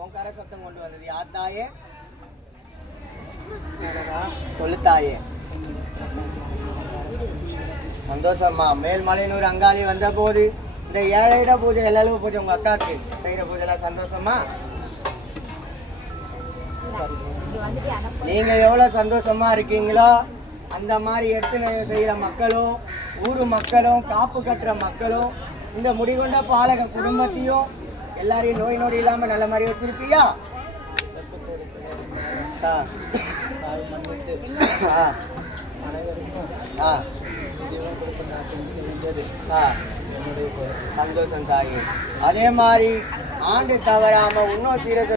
ஓங்கார சத்தம் கொண்டு வந்தது யார் தாயே? சொல்லு தாயே. சந்தோஷமா. மேல்மலையனூர் அங்காளி வந்த போது இந்த ஏழையிட பூஜை எல்லாரும் பூஜை உங்க அக்காக்கு செய்யற பூஜை எல்லாம் சந்தோஷமா? நீங்க எவ்வளவு சந்தோஷமா இருக்கீங்களோ அந்த மாதிரி எடுத்து செய்யற மக்களும் ஊரு மக்களும் காப்பு கட்டுற மக்களும் இந்த முடிகொண்ட பாலக குடும்பத்தையும் எல்லாரையும் நோய் நொடி இல்லாம நல்ல மாதிரி வச்சிருப்பியா? சந்தோஷம் தாயே. அதே மாதிரி ஆண்டு தவறாம இன்னும் சீர